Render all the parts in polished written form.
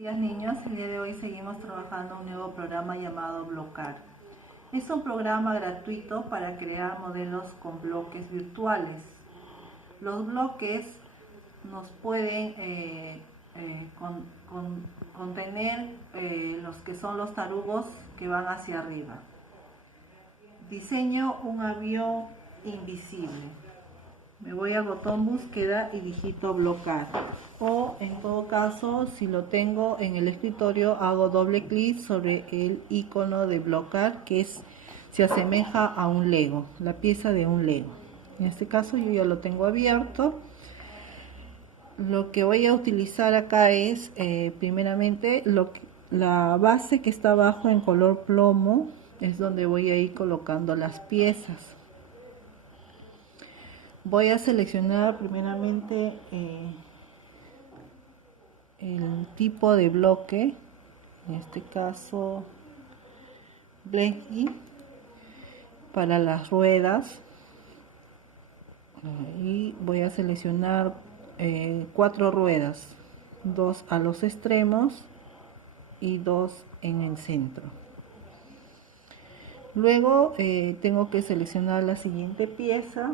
Días niños, el día de hoy seguimos trabajando un nuevo programa llamado Blocar. Es un programa gratuito para crear modelos con bloques virtuales. Los bloques nos pueden contener los que son los tarugos que van hacia arriba. Diseño un avión invisible. Me voy al botón búsqueda y digito blocar, o en todo caso, si lo tengo en el escritorio, hago doble clic sobre el icono de blocar, que se asemeja a un Lego, la pieza de un Lego. En este caso yo ya lo tengo abierto. Lo que voy a utilizar acá es primeramente la base que está abajo en color plomo, es donde voy a ir colocando las piezas. Voy a seleccionar primeramente el tipo de bloque, en este caso Blenky, para las ruedas, y voy a seleccionar 4 ruedas, 2 a los extremos y 2 en el centro. Luego tengo que seleccionar la siguiente pieza,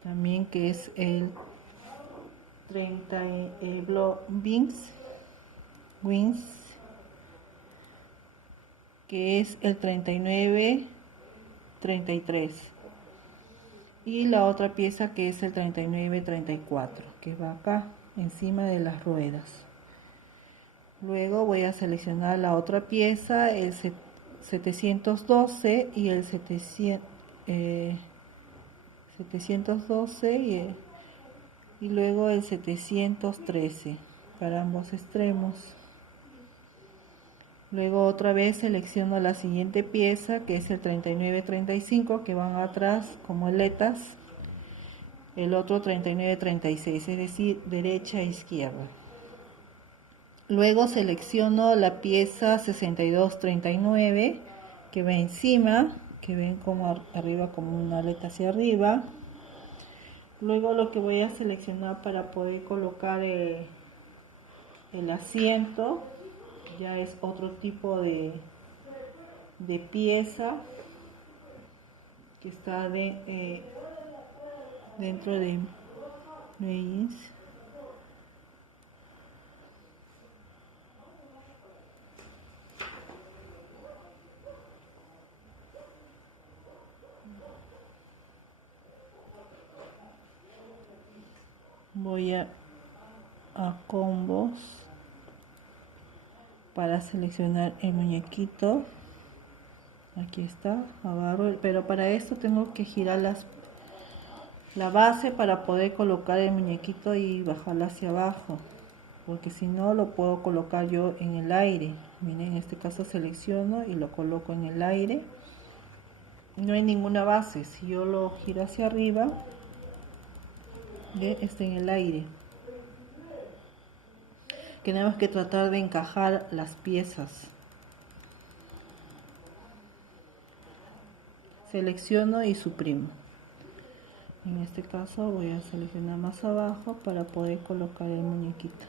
también, que es el 30 wings, que es el 39-33, y la otra pieza que es el 39-34, que va acá encima de las ruedas. Luego voy a seleccionar la otra pieza, el 712 y el 712 y luego el 713 para ambos extremos. Luego otra vez selecciono la siguiente pieza, que es el 39-35, que van atrás como aletas, el otro 39-36, es decir, derecha e izquierda. Luego selecciono la pieza 62-39, que va encima, que ven como arriba, como una aleta hacia arriba. Luego lo que voy a seleccionar para poder colocar el asiento, ya es otro tipo de pieza que está dentro de Wings. Voy a combos para seleccionar el muñequito. Aquí está, agarro, pero para esto tengo que girar la base para poder colocar el muñequito y bajarla hacia abajo, porque si no lo puedo colocar yo en el aire. Miren, en este caso selecciono y lo coloco en el aire. No hay ninguna base, si yo lo giro hacia arriba, está en el aire. Tenemos que tratar de encajar las piezas. Selecciono y suprimo. En este caso voy a seleccionar más abajo para poder colocar el muñequito.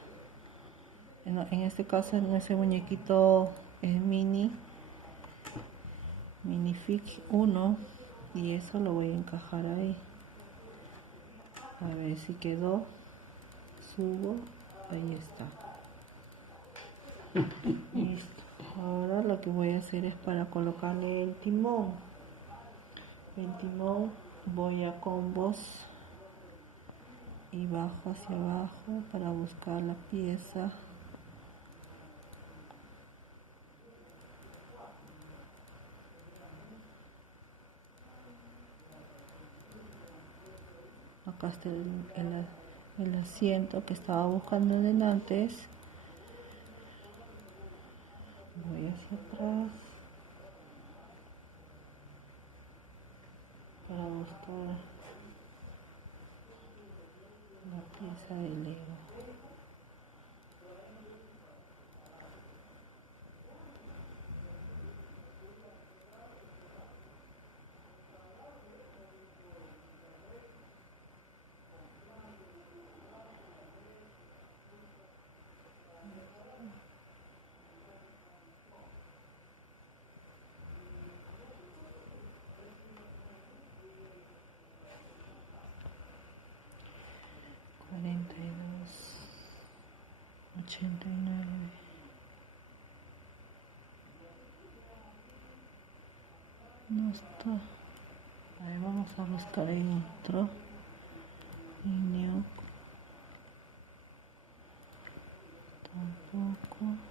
En este caso ese muñequito es minifig 1, y eso lo voy a encajar ahí. A ver si quedó. Subo, ahí está. Listo. Ahora lo que voy a hacer es para colocarle el timón. El timón voy a combos y bajo hacia abajo para buscar la pieza. Acá está el asiento que estaba buscando antes. Voy hacia atrás para buscar la pieza de Lego. 89. No está. Ahí vamos a buscar en otro. Inio. Tampoco.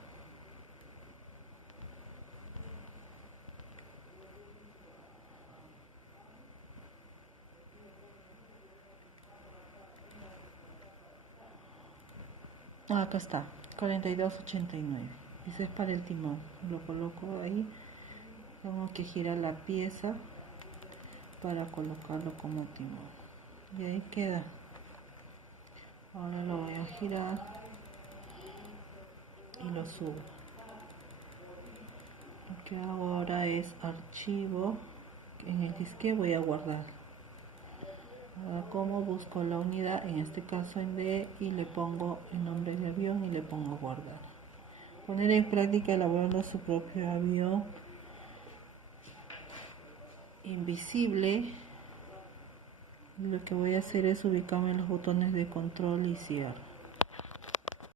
Ah, acá está, 42.89. Ese es para el timón. Lo coloco ahí. Tengo que girar la pieza para colocarlo como timón. Y ahí queda. Ahora lo voy a girar y lo subo. Lo que hago ahora es archivo. En el disque voy a guardar. Ahora como busco la unidad, en este caso en D, y le pongo el nombre de avión y le pongo guardar. Poner en práctica elaborando su propio avión invisible. Lo que voy a hacer es ubicarme en los botones de control y cierre.